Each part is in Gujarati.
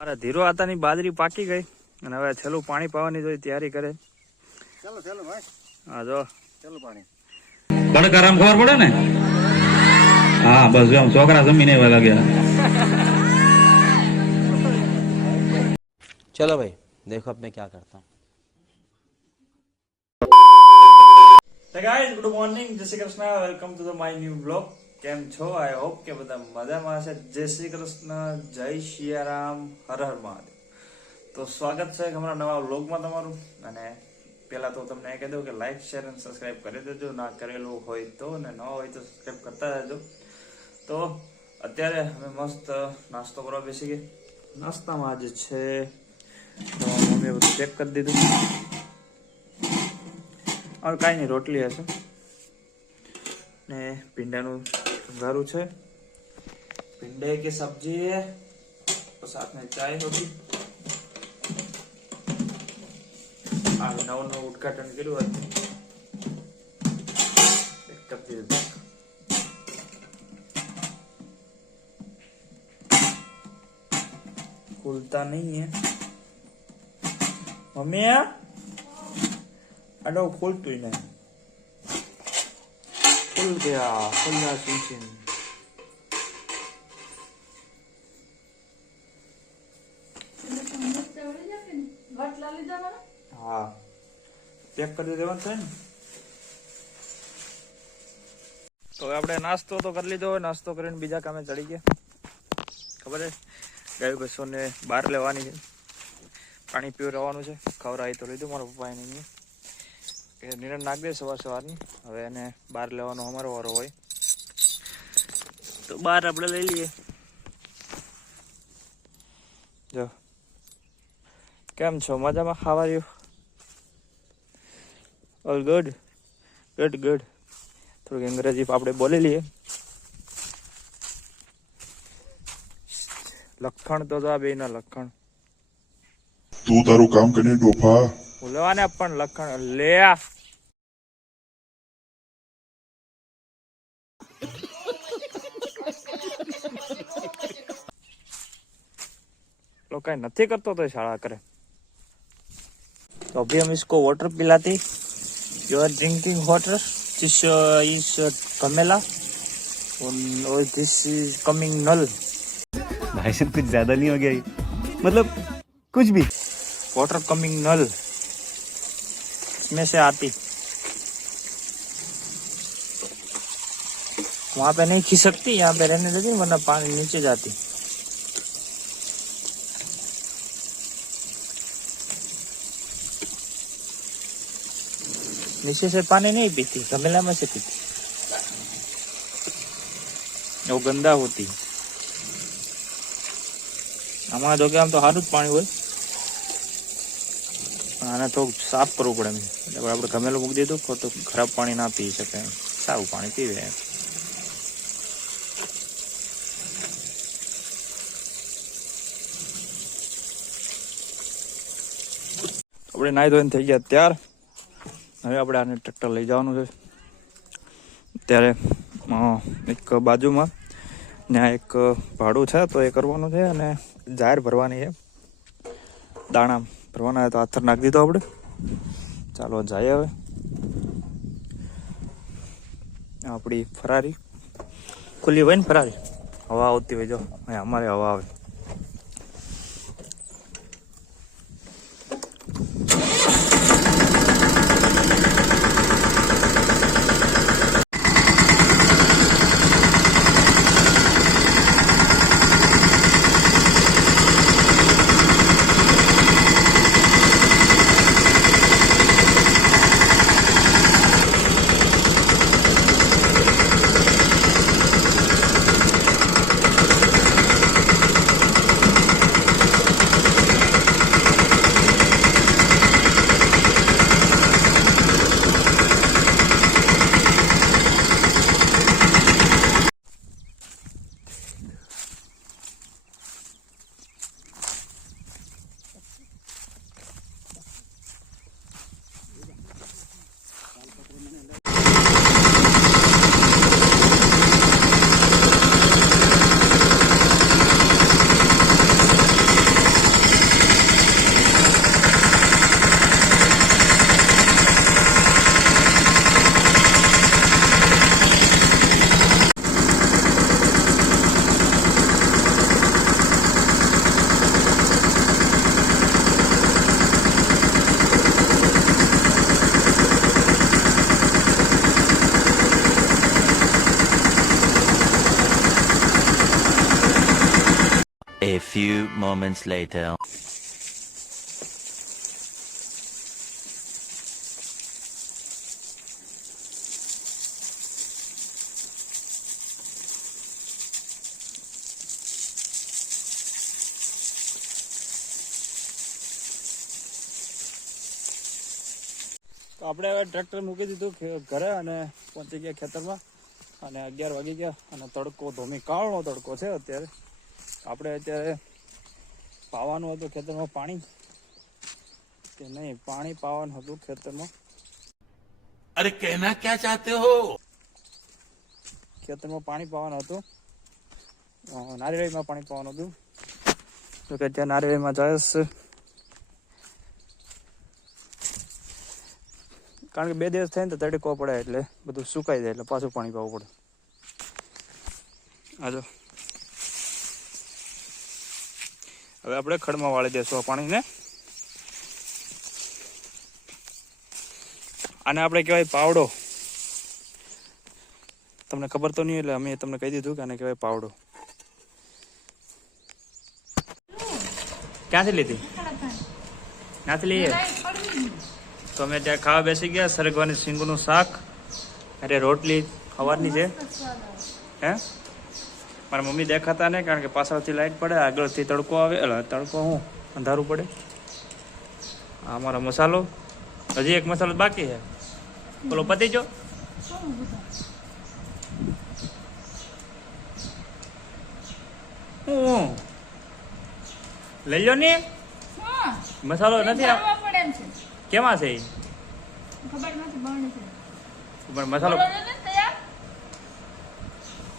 મારા ધીરો આતાની બાજરી પાકી ગઈ અને હવે છેલ્લું પાણી પાવાની જોઈ તૈયારી કરે. ચાલો ચાલો ભાઈ. હા જો ચાલો પાણી. તડકારામ ખબર પડે ને? હા બસ જો છોકરા જમીને એવા લાગ્યા. चलो भाई देखो अब मैं क्या करता हूँ. So guys, good morning, જય Shri Krishna, welcome to the my new blog. કેમ છો? આઈ હોપ કે બધા મજામાં હશે. જય શ્રી કૃષ્ણ, જય સિયારામ, હર હર મહાદેવ. તો સ્વાગત છે અમારા નવા બ્લોગમાં તમારું. અને પહેલા તો તમને એ કહી દઉં કે લાઈક શેર અને સબસ્ક્રાઈબ કરી દેજો, ના કરેલું હોય તો, ને ન હોય તો સબસ્ક્રાઈબ કરતા રહેજો. તો અત્યારે અમે મસ્ત નાસ્તો કરવા બેસી ગયા. નાસ્તામાં આજે છે મમ્મીએ બધું પેક કરી દીધું. और काई नहीं, रोटली हशे ने भींडानु संघारू छे, भींडे की सब्जी है और साथ में चाय होगी. आ नव नव उद्घाटन कर्युं हतुं. एक टपी खुलता नहीं है मम्मी. I don't खुल तो ही नहीं. खुल गया, खुल गया चिंचिन. हाँ પેક કરી દેવાનું છે ને. તો આપણે નાસ્તો તો કરી લીધો. નાસ્તો કરીને બીજા કામે ચડી ગયા. ખબર છે ગાય બસોને બહાર લેવાની છે, પાણી પીવડાવવાનું છે. ખવડાવી તો લીધું મારા પપ્પાએ નહીં. નિરણ નાખ દે સવારની. હવે એને બહાર લેવાનો અમારો વારો હોય તો બહાર આપણે લઈ લઈએ. જો કેમ છો? મજામાં? How are you? All good? Good good. થોડુંક અંગ્રેજી આપણે બોલી લઈએ. લખણ તો આ બે ના લખણ તું તારું કામ કરીને ડોફા બોલવાને પણ લખણ લે. लोग कहीं नहीं करते तो शाला करे. तो अभी हम इसको वाटर पिलाते. You are drinking water. This is कमेला और दिस इज कमिंग नल. भाई साहब कुछ ज्यादा नहीं हो गया ये? मतलब कुछ भी. वाटर कमिंग नल इसमें से आती. वहां पे नहीं खिसकती, यहाँ पे रहने देती वरना पानी नीचे जाती. नीचे से पानी नहीं पीती, गमला में से पीती. वो गंदा होती. हमारा जो कि हम तो हारू पानी હોય આને તો સાફ કરવું પડે. એટલે આપણે ગમેલું મૂકી દીધું તો ખરાબ પાણી ના પી શકે, સારું પાણી પીવે. આપણે નાહી ધોઈને થઈ ગયા ત્યાર. હવે આપણે આને ટ્રેક્ટર લઈ જવાનું છે. ત્યારે એક બાજુમાં ને આ એક ભાડું છે તો એ કરવાનું છે. અને જાહેર ભરવાની છે, દાણા ભરવાના હોય તો આથર નાખી દીધો આપણે. ચાલો જાય. હવે આપણી ફરારી ખુલ્લી હોય ને, ફરારી હવા આવતી હોય. જો અમારે હવા આવે. few moments later. તો આપણે હવે ટ્રેક્ટર મૂકી દીધું ઘરે અને પહોંચી ગયા ખેતરમાં અને 11 વાગી ગયા અને તડકો ધોમી કાળનો તડકો છે અત્યારે. આપણે અત્યારે પાવાનું હતું ખેતરમાં પાણી કે નહીં, પાણી પાવાનું હતું ખેતરમાં. अरे कहना क्या चाहते हो? ખેતરમાં પાણી પાવાનું હતું, નારિયેળીમાં પાણી પાવાનું હતું. તો કે ત્યાં નારિયેળીમાં જાય છે, કારણ કે 2 દિવસ થઈને તો તડકો પડે એટલે બધું સુકાઈ જાય એટલે પાછું પાણી પાવું પડે. આજો હવે આપણે ખડમાં વાળી દઈશું આ પાણીને. આને આપણે કહેવાય પાવડો. તમને ખબર તો નહીં એટલે અમે તમને કહી દીધું કે આને કહેવાય પાવડો. ક્યાંથી લીધી? ક્યાંથી લઈએ? તો અમે ત્યાં ખાવા બેસી ગયા. સરગવાની સિંગનું શાક અરે રોટલી સવારની છે. હે મારા મમ્મી દેખાતા નહીં કારણ કે પાછળથી લાઈટ પડે, આગળથી તડકો આવે, તડકો હું અંધારું પડે. આ અમારો મસાલો, હજી એક મસાલો બાકી છે. બોલો પતી જો. હું લઈ લો ને મસાલો નથી. કેમાં છે પણ મસાલો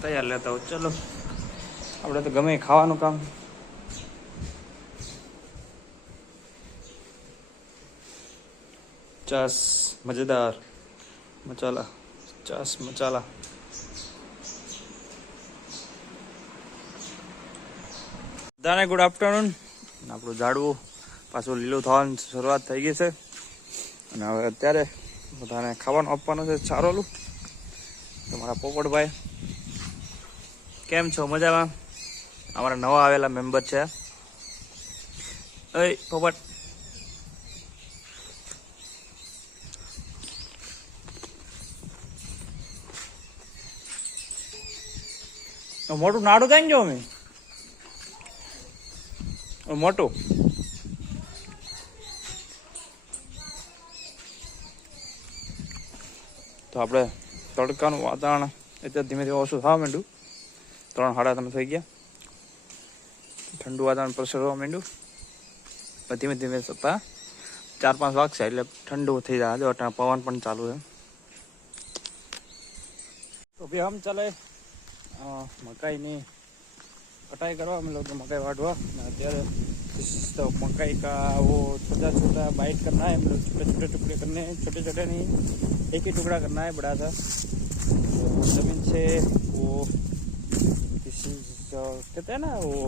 તૈયાર લેતા હો. ચલો આપણે તો ગમે ખાવાનું કામ. ચાસ મજેદાર મસાલા, ચાસ મસાલા. બધાને ગુડ આફ્ટરનૂન. આપણું ઝાડવું પાછું લીલું થવાની શરૂઆત થઈ ગઈ છે અને હવે અત્યારે બધાને ખાવાનું આપવાનું છે ચારોલું. તમારા પોપટભાઈ કેમ છો? મજામાં? અમારા નવા આવેલા મેમ્બર છે. ઓય પોપટ, મોટું નાડું થાય ને જો અમે મોટું. તો આપણે તડકાનું વાતાવરણ અત્યારે ધીમે ધીમે ઓછું થવા માંડ્યું. 3-3:30 થઈ ગયા. ઠંડુ વાતાવરણ પ્રસરવા માંડ્યું. ધીમે ધીમે છતાં 4-5 વાગશે એટલે ઠંડુ થઈ જાય. જો અટાણે પવન પણ ચાલુ છે. તો ભાઈ હમ ચાલે મકાઈની कटाई करवा हम लोग मकई वाटवा. અત્યારે तो मकई का वो छोटा छोटा बाइट करना है, मतलब छोटे छोटे टुकड़े करने हैं. छोटे छोटे नहीं, एक ही टुकड़ा करना है बड़ा सा. तो जमीन से वो किसी कहते हैं ना वो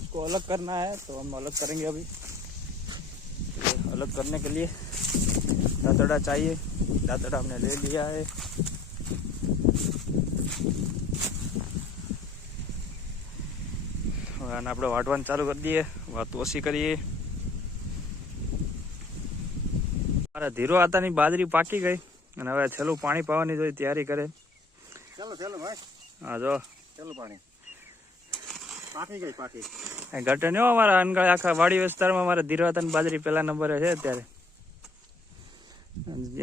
उसको अलग करना है. तो हम अलग करेंगे अभी. अलग करने के लिए दातड़ा चाहिए. दातड़ा हमने ले लिया है. અને આપણે વાટવાનું ચાલુ કરી દઈએ. વાત ઓછી કરીએ. મારા ધીરો આતાની બાજરી પાકી ગઈ અને હવે છેલ્લું પાણી પાવાની જોઈ તૈયારી કરે. ચાલો ચાલો ભાઈ. હા જો ચાલો પાણી પાકી ગઈ. પાકી ઘટે નહીં અમારા અનગાળ આખા વાડી વિસ્તારમાં મારા ધીરો આતાની બાજરી પહેલા નંબરે છે અત્યારે.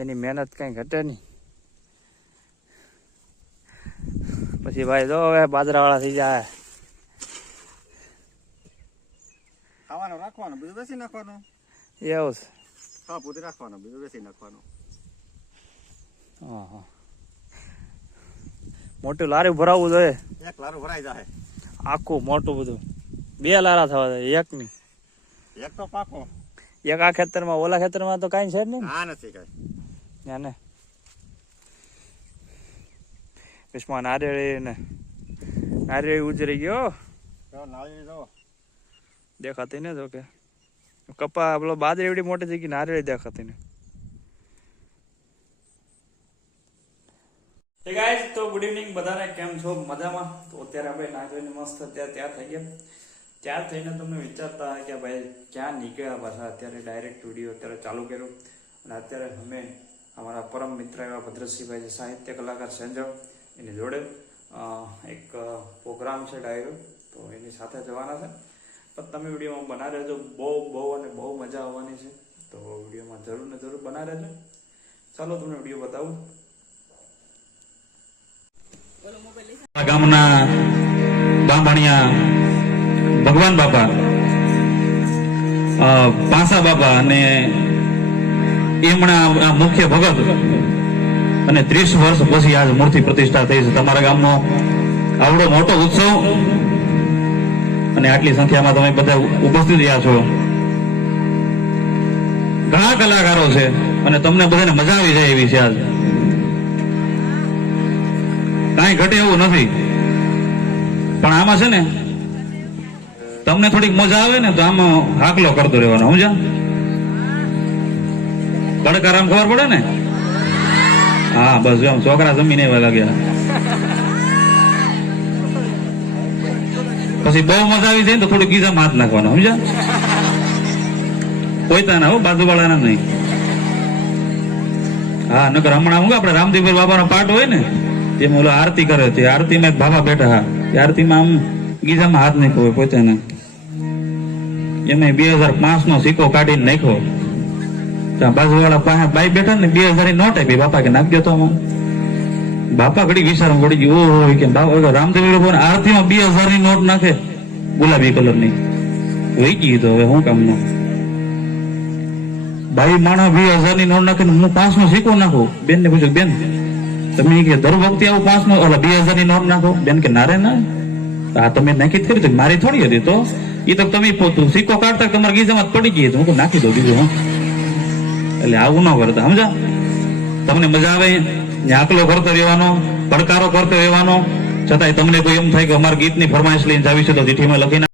એની મહેનત કઈ ઘટે નહીં. પછી ભાઈ જો હવે બાજરા વાળા થઈ જાય. ખાવાનું રાખવાનું, બીજું બેસી નાખવાનું. એવું છે. હા પૂરી રાખવાનું, બીજું બેસી નાખવાનું. હા મોટું લારી ભરાવવું જોઈએ. એક લારું ભરાઈ જાય. આખું મોટું બધું 2 લારા થવા જાય. એક નહીં, એક તો પાકો. એક આ ખેતરમાં, ઓલા ખેતરમાં તો કાંઈ છે જ નહીં. હા નથી કઈ. ત્યાં ને વિશમાં નારિયેળી ને નારિયેળી ઉજરી ગયો. જો નાળી જો દેખાતી ને જો કે કપા પેલો બાજરી એવડી મોટી થઈ ગઈ, નારિયેળી દેખાતી ને. હે ગાઈસ, તો ગુડ ઇવનિંગ બધાને. કેમ છો? મજામાં? તો અત્યારે આપણે નાહી ધોઈને મસ્ત અત્યારે તૈયાર થઈ ગયા. તૈયાર થઈને તમે વિચારતા હોય કે ભાઈ ક્યાં નીકળ્યા પાછા, અત્યારે ડાયરેક્ટ વિડીયો અત્યારે ચાલુ કર્યો. અને અત્યારે અમે અમારા પરમ મિત્ર એવા ભદ્રસિંહભાઈ છે, સાહિત્ય કલાકાર સંજય, એની જોડે એક પ્રોગ્રામ છે ડાયરો, તો એની સાથે જવાના છે. પણ તમે વિડીયોમાં બના રહેજો, બહુ અને બહુ મજા આવવાની છે. તો વિડીયોમાં જરૂર ને જરૂર બના રહેજો. ચાલો તમને વિડીયો બતાવું. આ ગામના બામણિયા ભગવાન બાપા, પાસા બાપા અને એમના આ મુખ્ય ભગત, અને 30 વર્ષ પછી આજ મૂર્તિ પ્રતિષ્ઠા થઈ છે. તમારા ગામનો આવડો મોટો ઉત્સવ અને આટલી સંખ્યામાં તમે બધા ઉપસ્થિત રહ્યા છો. ઘણા કલાકારો છે અને તમને બધાને મજા આવી જાય એવી છે. આજ કાંઈ ઘટે એવું નથી, પણ આમાં છે ને તમને થોડીક મજા આવે ને તો આમાં હાકલો કરતો રહેવાનો, સમજ્યા? કડકાર આમ ખબર પડે ને? હા, બસ આમ છોકરા જમીને એવા લાગ્યા. પછી બહુ મજા આવી જાય ને તો થોડું ગીઝામાં હાથ નાખવાનો, સમજ્યા? પોતાના હો, બાજુવાળાના નહીં. હા, નકર હમણાં હું આપણે રામદેવભાઈ બાબાનો પાઠ હોય ને, તેમાં ઓલો આરતી કરે છે. આરતીમાં એક બાબા બેઠા, હા, એ આરતીમાં આમ ગીઝામાં હાથ નાખ્યો હોય પોતાને. એમાં 2005 નો સિક્કો કાઢીને નાખ્યો. ત્યાં બાજુવાળા પાસે બાઈ બેઠા ને 2000 ની નોટ આપી. બાપા કે નાખજો તો આમાં. બાપા ઘડી વિચારમાં પડી ગયું, ઓહો કે બાબા રામદેવભાઈ બાબા આરતીમાં 2000 ની નોટ નાખે, ગુલાબી કલરની. વહી ગઈ તો હવે શું કામનો? ભાઈ માણસ 2000 ની નોટ નાખે, હું 5 નો સિક્કો નાખું. બેન ને પૂછ્યું, બેન તમે કે દર વખતે આવું 5 નો ઓલા 2000 ની નોટ નાખો? બેન કે નારે ના, આ તમે નાખી જ કરી, મારી થોડી હતી. તો એ તો તમે પોતું સિક્કો કાઢતા તમારા ગીઝામાં પડી ગઈ, હું નાખી દઉં બીજું. હું એટલે આવું ન કરતા, સમજા? તમને મજા આવે આકલો કરતો રહેવાનો, પડકારો કરતો રહેવાનો, છતાંય તમને કોઈ એમ થાય કે અમારા ગીતની ફરમાઈશ લઈને જાવી છે તો ચિઠ્ઠીમાં લખીને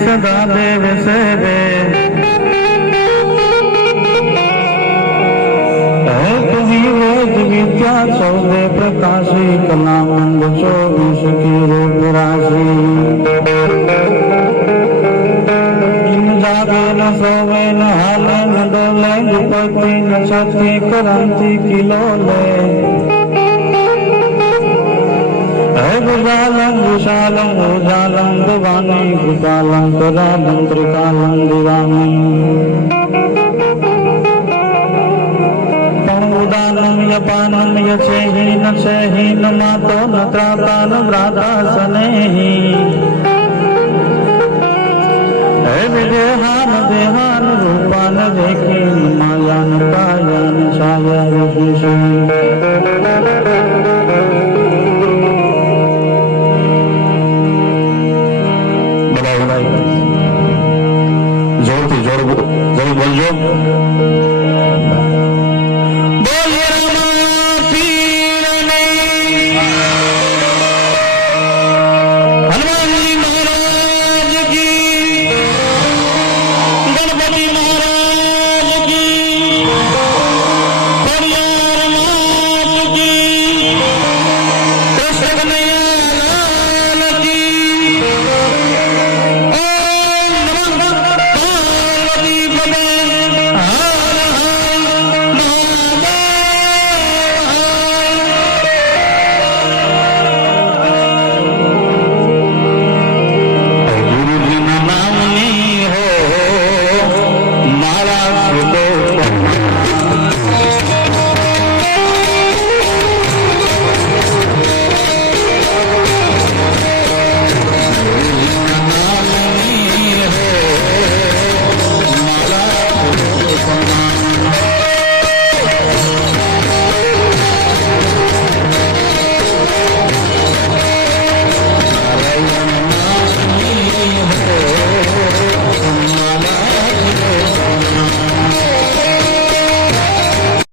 सदा देव सेवे तुम्ही वेद विद्या 14 प्रकाशी कलामंद 24 की रूप राशि इन जागे न सोवे न हाले न डोले दुपति न छती क्रांति किलोले गुजालं विशालं उजालं दिवानी कृपालं करालं त्रिकालं दिवानी उदानं यपानं यचेहि न चेहि न मातो न त्राता न भ्राता सनेहि विदेहान देहान रूपान देखी मायान कायान छाया विशेषी જોરથી જોર બોલજો.